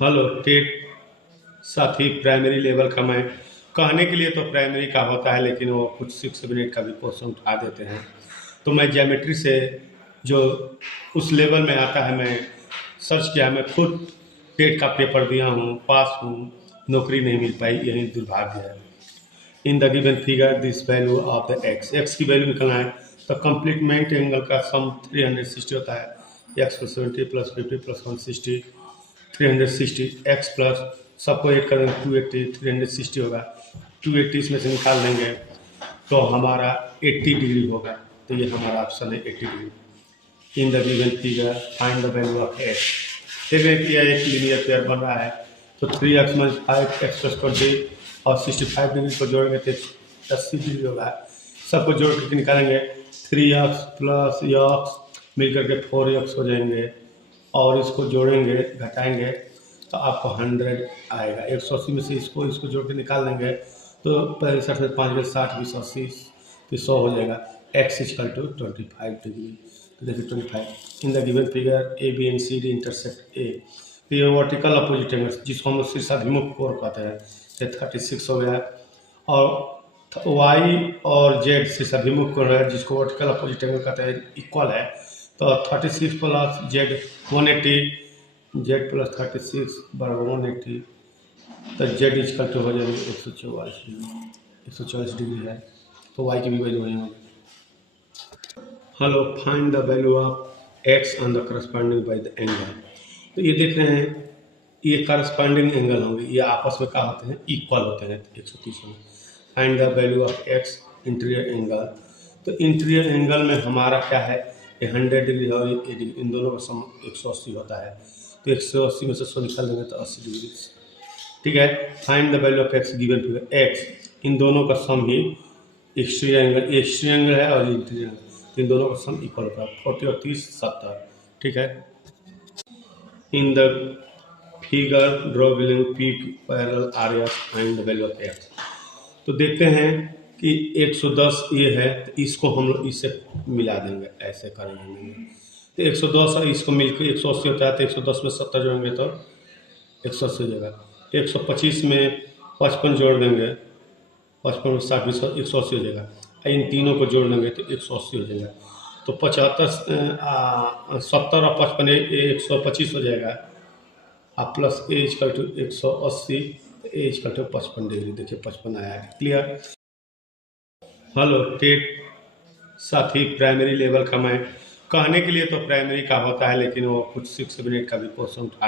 Hello TET साथी primary level का मैं कहने के लिए तो प्राइमरी का होता है, लेकिन वो कुछ 6 मिनट का भी क्वेश्चन उठा देते हैं। तो मैं ज्योमेट्री से जो उस लेवल में आता है, मैं सर्च किया। मैं खुद टेट का पेपर दिया हूँ, पास हूँ, नौकरी नहीं मिल पाई, यही दुर्भाग्य है। In the given figure this value of the x की वैल्यू निकलना है। तो कंप्लीटमेंट एंगल का सम 360 होता है। X plus 70 plus 50 plus 160 360 x plus सबको ऐड करेंगे 280 360 होगा। 280 इसमें से निकाल लेंगे तो हमारा 80 डिग्री होगा। तो ये हमारा ऑप्शन है 80 degree. In the given figure find the value of x. देख रहे हैं कि यह एक लीनियर पेयर बन रहा है। तो 3x माइनस 5 एक्स प्लस 20 और 65 डिग्री को जोड़ेंगे तो 80 डिग्री होगा। सबको जोड़ करके निकालेंगे 3x प्लस x मिलकर के 4x हो जाएंगे, और इसको जोड़ेंगे घटाएंगे तो आपको 100 आएगा। 180 में से इसको इसको जोड़ के निकाल देंगे तो 65 में 5 60 20 80 तो 100 हो जाएगा। x equal to 25 degree. तो देखिए 25 in the given figure A B and C D intersect A. तो ये वर्टिकल अपोजिट एंगल जिसको हम लोग शीर्षाभिमुख कोण कहते हैं, ये 36 हो गया। और वाई और जेड शीर्षाभिमुख कोण है जिसको वर्टिकल अपोजिट एंगल कहते हैं, इक्वल है। तो 36 प्लस जेड 180, जेड प्लस 36 बराबर 180। तो जेड इक्वल टू हो जाएगी 144 डिग्री। 144 डिग्री है तो वाई की भी वैल्यू वही होगी। Hello find the value of x on the corresponding by the angle. तो ये देख रहे हैं, ये करस्पॉन्डिंग एंगल होंगे, ये आपस में क्या होते हैं, इक्वल होते हैं 130 में। Find the value of x interior angle. तो इंटीरियर एंगल में हमारा क्या है, ये 100 डिग्री और ये 80 डिग्री, इन दोनों का सम 180 होता है। तो 180 में से 100 निकाल देंगे तो 80 डिग्री। ठीक है। Find the value of x given figure x, इन दोनों का सम ही एक्सटीरियर एंगल, एक्सटीरियर एंगल है और इंटीरियर एंगल, इन दोनों का सम इक्वल होता है 40 और 30 70। ठीक है। In the figure draw belong p parallel आरियास find the value of x. तो देखते हैं कि 110 ये है, तो इसको हम लोग इससे मिला देंगे, ऐसे करेंगे। तो 110 और इसको मिलकर 180 होता है, तो 110 में 70 जोड़ेंगे तो 180 हो जाएगा। 125 में 55 जोड़ देंगे, 55 में 60 180 हो जाएगा। इन तीनों को जोड़ देंगे तो 180 हो जाएगा। तो 70 और 55 125 हो जाएगा। आप plus A equal to 180, A equal to 55 degree. देखिए 55 आया है। क्लियर। हेलो टेट साथी प्राइमरी लेवल का मैं कहने के लिए तो प्राइमरी का होता है, लेकिन वो कुछ 6 मिनट का भी क्वेश्चन उठा